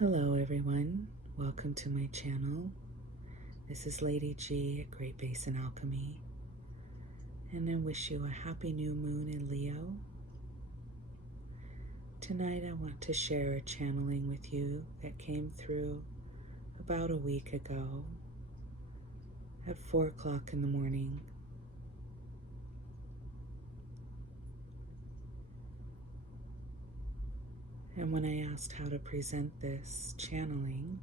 Hello everyone, welcome to my channel. This is Lady G at Great Basin Alchemy, and I wish you a happy new moon in Leo. Tonight I want to share a channeling with you that came through about a week ago at 4 o'clock in the morning. And when I asked how to present this channeling,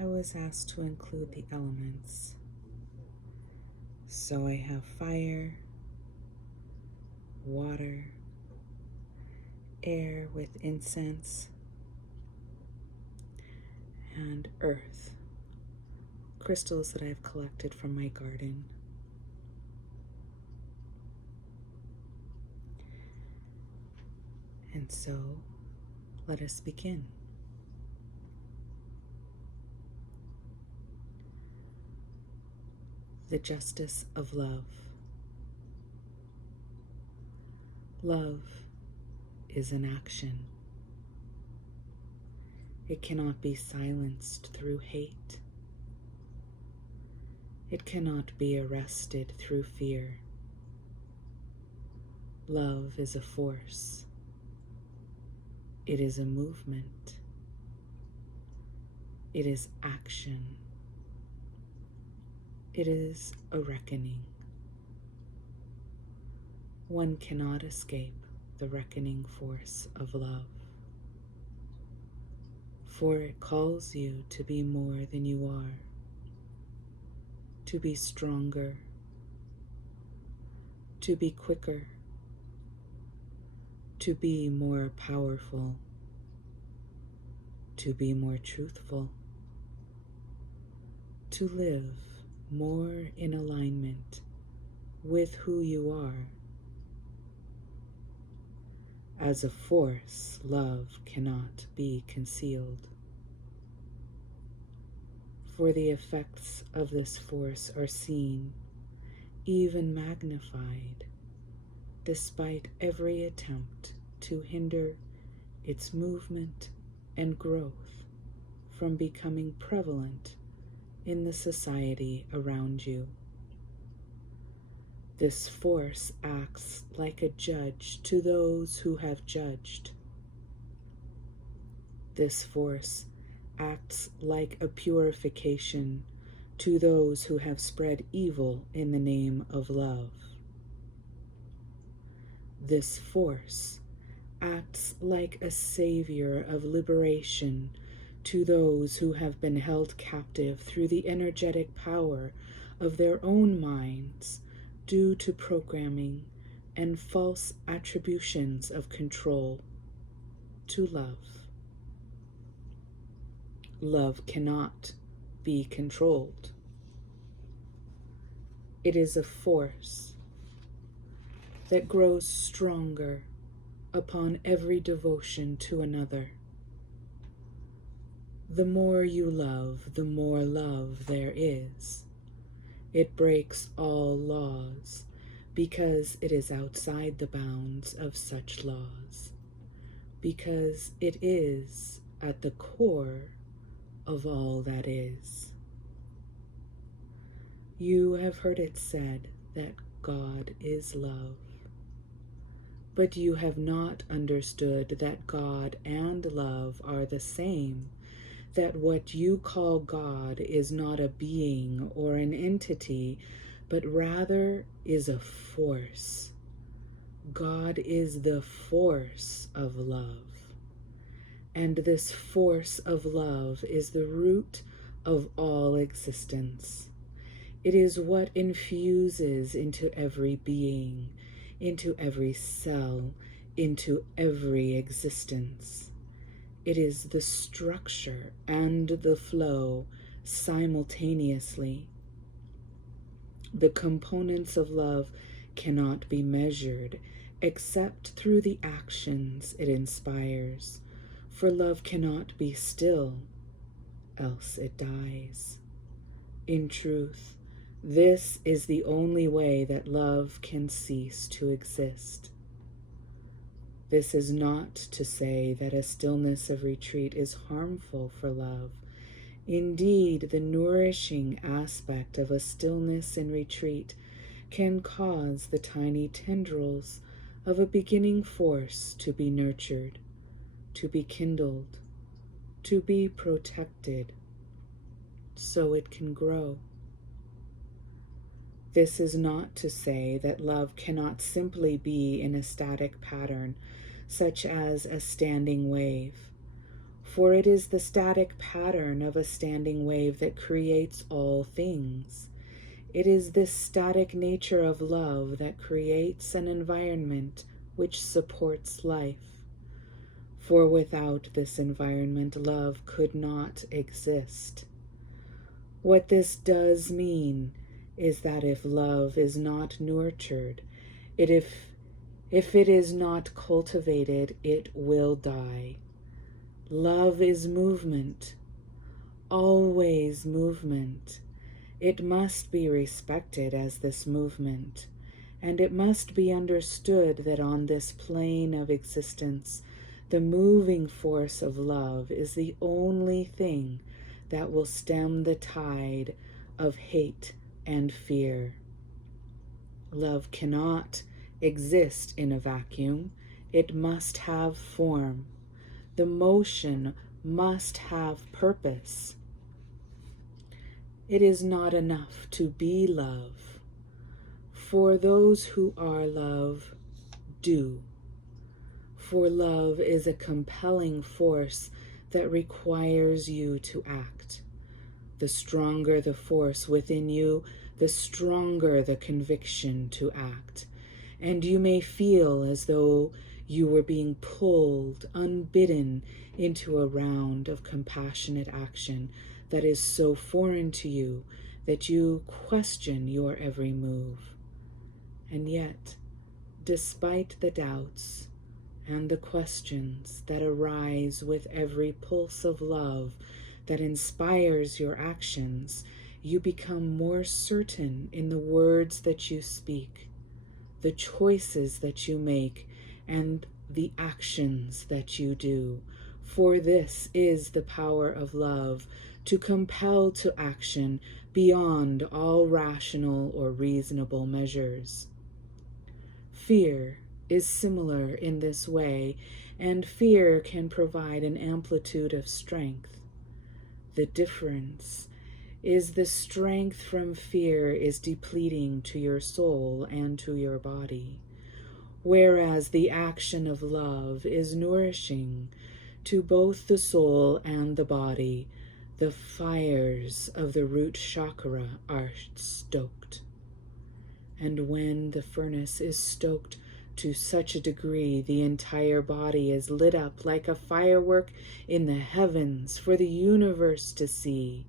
I was asked to include the elements. So I have fire, water, air with incense, and earth, crystals that I've collected from my garden. And so, let us begin. The justice of love. Love is an action. It cannot be silenced through hate. It cannot be arrested through fear. Love is a force. It is a movement. It is action. It is a reckoning. One cannot escape the reckoning force of love, for it calls you to be more than you are, to be stronger, to be quicker, to be more powerful, to be more truthful, to live more in alignment with who you are. As a force, love cannot be concealed, for the effects of this force are seen, even magnified, despite every attempt to hinder its movement and growth from becoming prevalent in the society around you. This force acts like a judge to those who have judged. This force acts like a purification to those who have spread evil in the name of love. This force acts like a savior of liberation to those who have been held captive through the energetic power of their own minds due to programming and false attributions of control to love. Love cannot be controlled. It is a force that grows stronger upon every devotion to another. The more you love, the more love there is. It breaks all laws because it is outside the bounds of such laws, because it is at the core of all that is. You have heard it said that God is love. But you have not understood that God and love are the same, that what you call God is not a being or an entity, but rather is a force. God is the force of love. And this force of love is the root of all existence. It is what infuses into every being, into every cell, into every existence. It is the structure and the flow simultaneously. The components of love cannot be measured except through the actions it inspires, for love cannot be still, else it dies. In truth, this is the only way that love can cease to exist. This is not to say that a stillness of retreat is harmful for love. Indeed, the nourishing aspect of a stillness in retreat can cause the tiny tendrils of a beginning force to be nurtured, to be kindled, to be protected, so it can grow. This is not to say that love cannot simply be in a static pattern, such as a standing wave, for it is the static pattern of a standing wave that creates all things. It is this static nature of love that creates an environment which supports life. For without this environment, love could not exist. What this does mean is that if love is not nurtured, if it is not cultivated, it will die. Love is movement, always movement. It must be respected as this movement, and it must be understood that on this plane of existence, the moving force of love is the only thing that will stem the tide of hate and fear. Love cannot exist in a vacuum. It must have form. The motion must have purpose. It is not enough to be love, for those who are love do. For love is a compelling force that requires you to act. The stronger the force within you, the stronger the conviction to act. And you may feel as though you were being pulled, unbidden, into a round of compassionate action that is so foreign to you that you question your every move. And yet, despite the doubts and the questions that arise with every pulse of love that inspires your actions, you become more certain in the words that you speak, the choices that you make, and the actions that you do. For this is the power of love, to compel to action beyond all rational or reasonable measures. Fear is similar in this way, and fear can provide an amplitude of strength. The difference is the strength from fear is depleting to your soul and to your body, whereas the action of love is nourishing to both the soul and the body. The fires of the root chakra are stoked. And when the furnace is stoked to such a degree, the entire body is lit up like a firework in the heavens for the universe to see.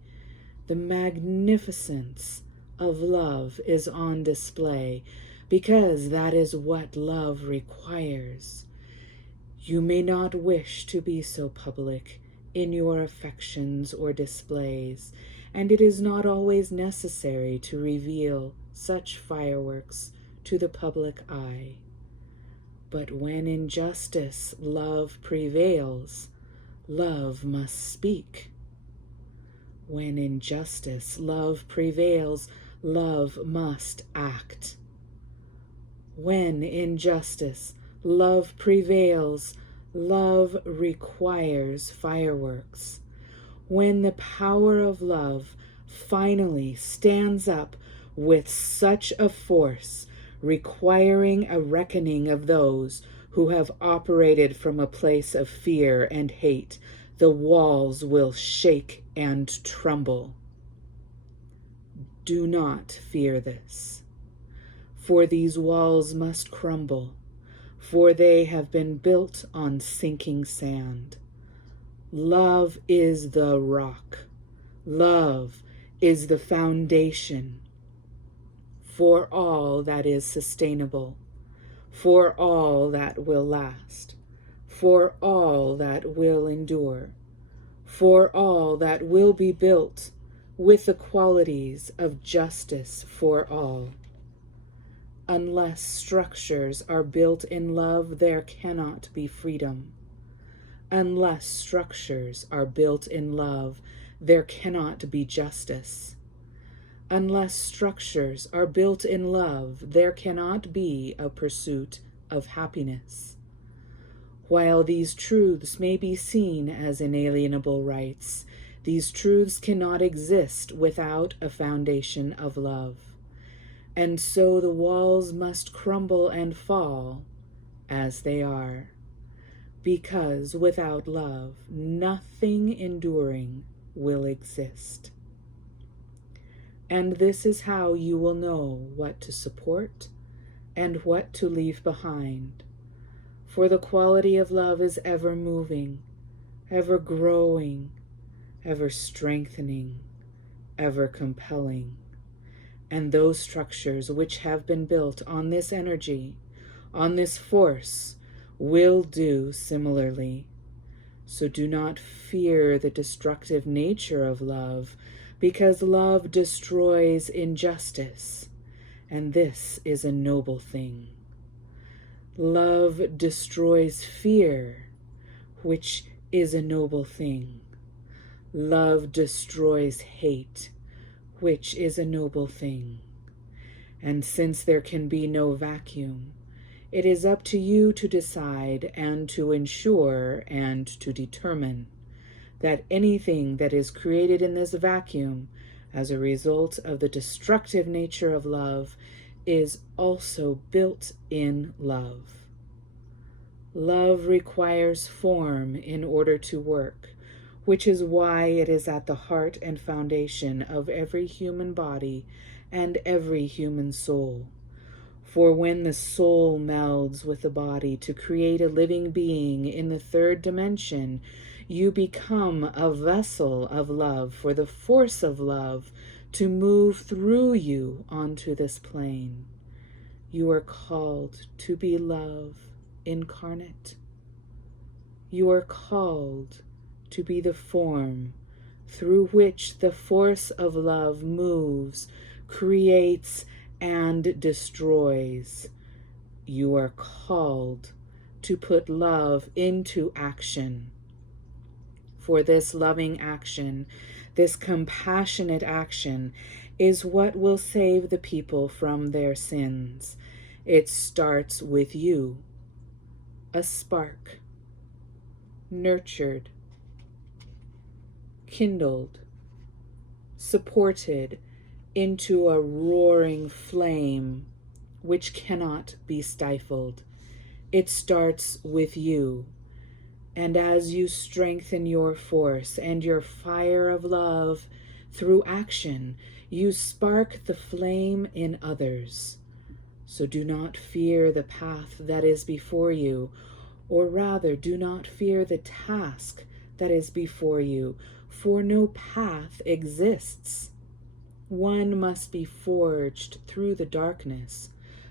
The magnificence of love is on display, because that is what love requires. You may not wish to be so public in your affections or displays, and it is not always necessary to reveal such fireworks to the public eye. But when injustice love prevails, love must speak. When injustice love prevails, love must act. When injustice love prevails, love requires fireworks. When the power of love finally stands up with such a force, requiring a reckoning of those who have operated from a place of fear and hate, the walls will shake and tremble. Do not fear this, for these walls must crumble, for they have been built on sinking sand. Love is the rock. Love is the foundation for all that is sustainable, for all that will last, for all that will endure, for all that will be built with the qualities of justice for all. Unless structures are built in love, there cannot be freedom. Unless structures are built in love, there cannot be justice. Unless structures are built in love, there cannot be a pursuit of happiness. While these truths may be seen as inalienable rights, these truths cannot exist without a foundation of love. And so the walls must crumble and fall as they are, because without love, nothing enduring will exist. And this is how you will know what to support and what to leave behind. For the quality of love is ever moving, ever growing, ever strengthening, ever compelling. And those structures which have been built on this energy, on this force, will do similarly. So do not fear the destructive nature of love, because love destroys injustice, and this is a noble thing. Love destroys fear, which is a noble thing. Love destroys hate, which is a noble thing. And since there can be no vacuum, it is up to you to decide and to ensure and to determine that anything that is created in this vacuum as a result of the destructive nature of love is also built in love. Love requires form in order to work, which is why it is at the heart and foundation of every human body and every human soul. For when the soul melds with the body to create a living being in the third dimension, you become a vessel of love for the force of love to move through you onto this plane. You are called to be love incarnate. You are called to be the form through which the force of love moves, creates, and destroys. You are called to put love into action. For this loving action, this compassionate action, is what will save the people from their sins. It starts with you, a spark, nurtured, kindled, supported into a roaring flame which cannot be stifled. It starts with you. And as you strengthen your force and your fire of love through action, you spark the flame in others. So do not fear the path that is before you, or rather do not fear the task that is before you, for no path exists. One must be forged through the darkness,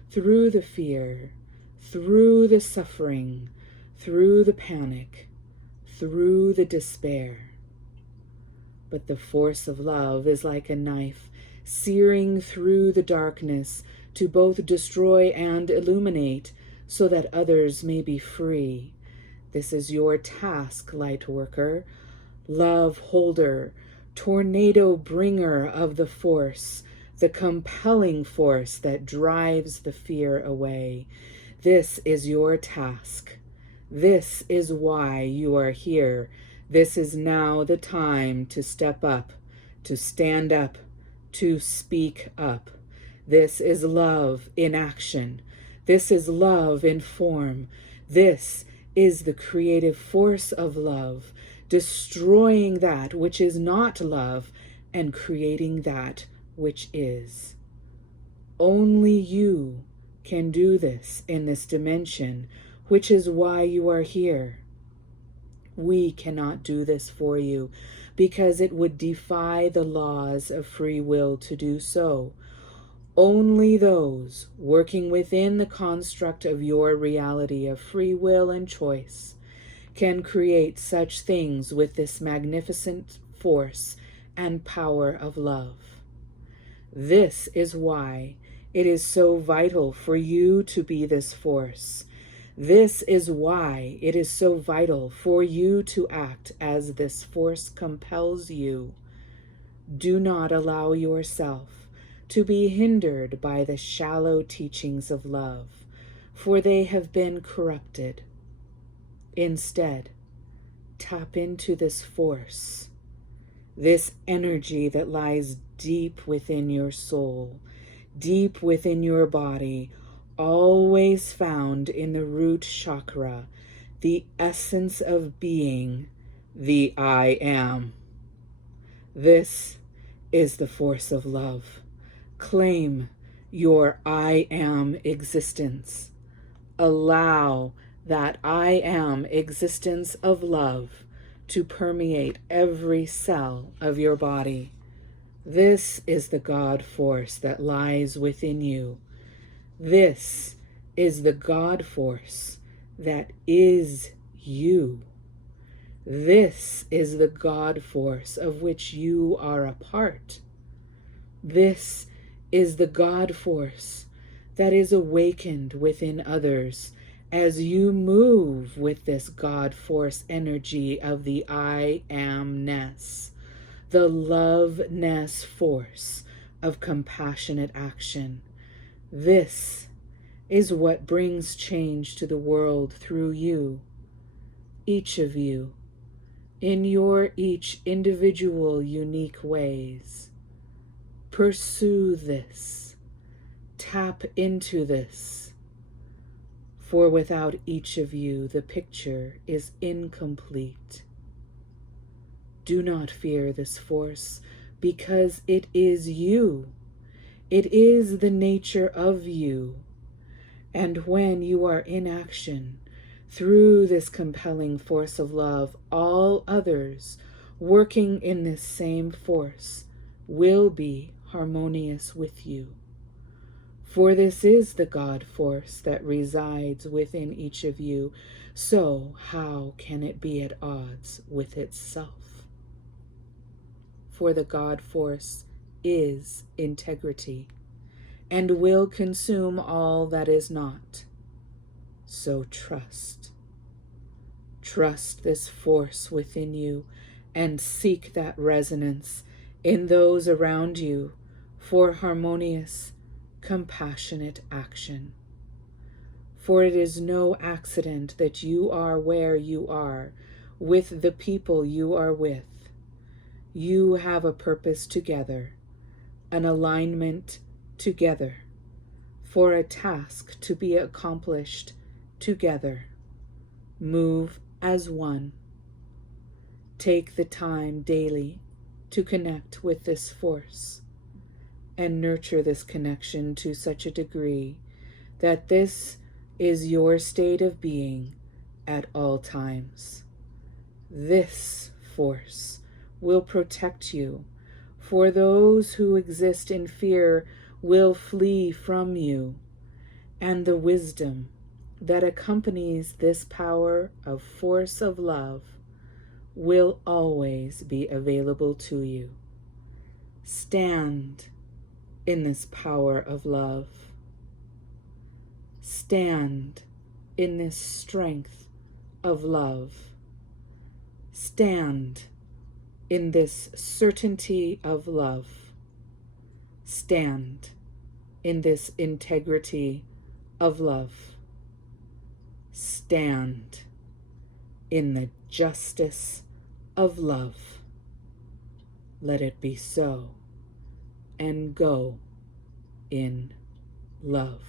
through the fear, through the suffering, through the panic, through the despair. But the force of love is like a knife, searing through the darkness to both destroy and illuminate, so that others may be free. This is your task, light worker, love holder, tornado bringer of the force, the compelling force that drives the fear away. This is your task. This is why you are here. This is now the time to step up, to stand up, to speak up. This is love in action. This is love in form. This is the creative force of love, destroying that which is not love and creating that which is. Only you can do this in this dimension, which is why you are here. We cannot do this for you because it would defy the laws of free will to do so. Only those working within the construct of your reality of free will and choice can create such things with this magnificent force and power of love. This is why It is so vital for you to be this force. This is why it is so vital for you to act as this force compels you. Do not allow yourself to be hindered by the shallow teachings of love, for they have been corrupted. Instead, tap into this force, this energy that lies deep within your soul, deep within your body, always found in the root chakra, the essence of being, the I am. This is the force of love. Claim your I am existence. Allow that I am existence of love to permeate every cell of your body. This is the God force that lies within you. This is the God force that is you. This is the God force of which you are a part. This is the God force that is awakened within others as you move with this God force energy of the I amness, the loveness force of compassionate action. This is what brings change to the world through you, each of you, in your each individual unique ways. Pursue this. Tap into this. For without each of you, the picture is incomplete. Do not fear this force, because it is you. It is the nature of you. And when you are in action, through this compelling force of love, all others working in this same force will be harmonious with you. For this is the God force that resides within each of you, so how can it be at odds with itself? For the God force is integrity, and will consume all that is not. So trust. Trust this force within you, and seek that resonance in those around you for harmonious, compassionate action. For it is no accident that you are where you are, with the people you are with. You have a purpose together, an alignment together, for a task to be accomplished together. Move as one. Take the time daily to connect with this force and nurture this connection to such a degree that this is your state of being at all times. This force will protect you, for those who exist in fear will flee from you, and the wisdom that accompanies this power of force of love will always be available to you. Stand in this power of love. Stand in this strength of love. Stand in this certainty of love. Stand in this integrity of love. Stand in the justice of love. Let it be so, and go in love.